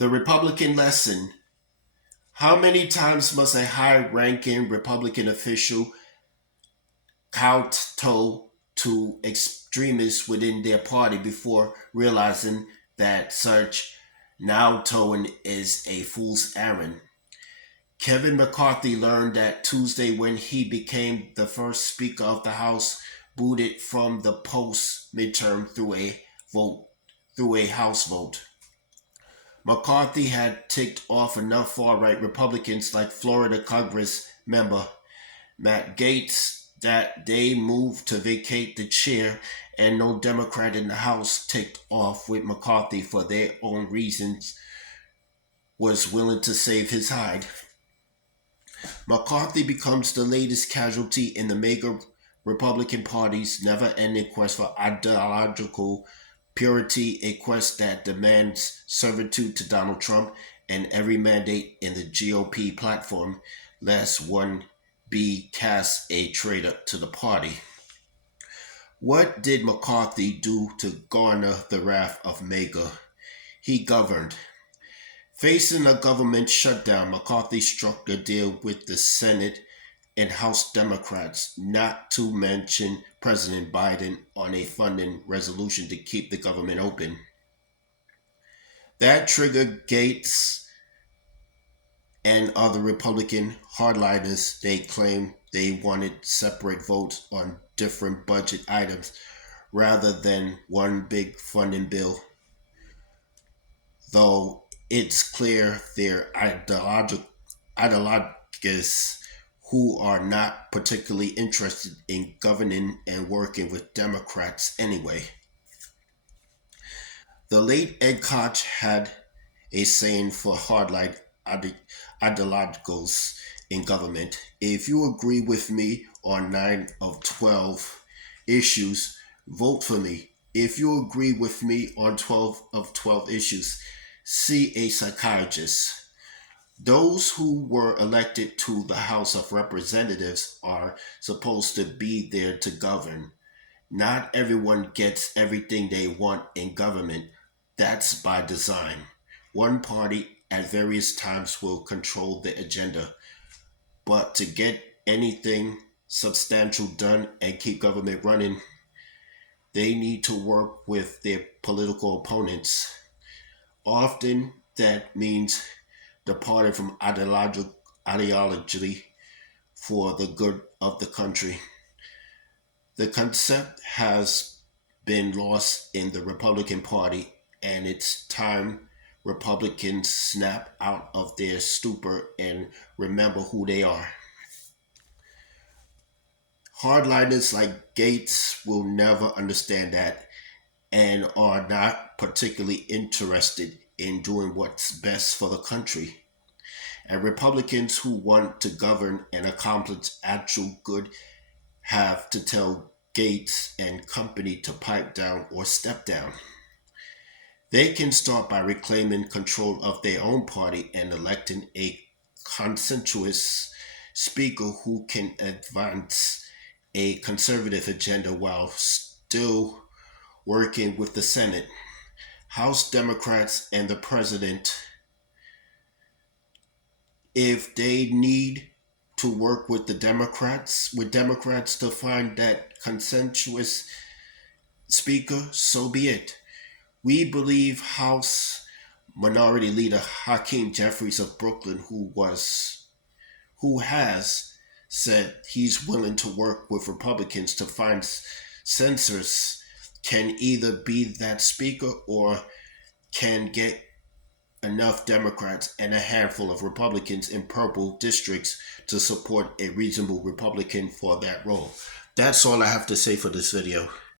The Republican lesson. How many times must a high ranking Republican official kowtow to extremists within their party before realizing that such now towing is a fool's errand? Kevin McCarthy learned that Tuesday when he became the first Speaker of the House booted from the post midterm vote through a House vote. McCarthy had ticked off enough far-right Republicans like Florida Congress member Matt Gaetz that they moved to vacate the chair, and no Democrat in the House ticked off with McCarthy for their own reasons was willing to save his hide. McCarthy becomes the latest casualty in the mega Republican Party's never-ending quest for ideological purity, a quest that demands servitude to Donald Trump and every mandate in the GOP platform, lest one be cast a traitor to the party. What did McCarthy do to garner the wrath of MAGA? He governed. Facing a government shutdown, McCarthy struck a deal with the Senate and House Democrats, not to mention President Biden, on a funding resolution to keep the government open. That triggered Gaetz and other Republican hardliners. They claimed they wanted separate votes on different budget items rather than one big funding bill, though it's clear they're ideologists who are not particularly interested in governing and working with Democrats anyway. The late Ed Koch had a saying for hardline ideologicals in government: if you agree with me on 9 of 12 issues, vote for me. If you agree with me on 12 of 12 issues, see a psychiatrist. Those who were elected to the House of Representatives are supposed to be there to govern. Not everyone gets everything they want in government. That's by design. One party at various times will control the agenda, but to get anything substantial done and keep government running, they need to work with their political opponents. Often that means departing from ideology for the good of the country. The concept has been lost in the Republican Party, and it's time Republicans snap out of their stupor and remember who they are. Hardliners like Gaetz will never understand that and are not particularly interested in doing what's best for the country. And Republicans who want to govern and accomplish actual good have to tell Gaetz and company to pipe down or step down. They can start by reclaiming control of their own party and electing a consensuous speaker who can advance a conservative agenda while still working with the Senate, House Democrats, and the president. If they need to work with Democrats to find that consensuous speaker, so be it. We believe House Minority Leader Hakeem Jeffries of Brooklyn, who has said he's willing to work with Republicans to find censors, can either be that speaker or can get enough Democrats and a handful of Republicans in purple districts to support a reasonable Republican for that role. That's all I have to say for this video.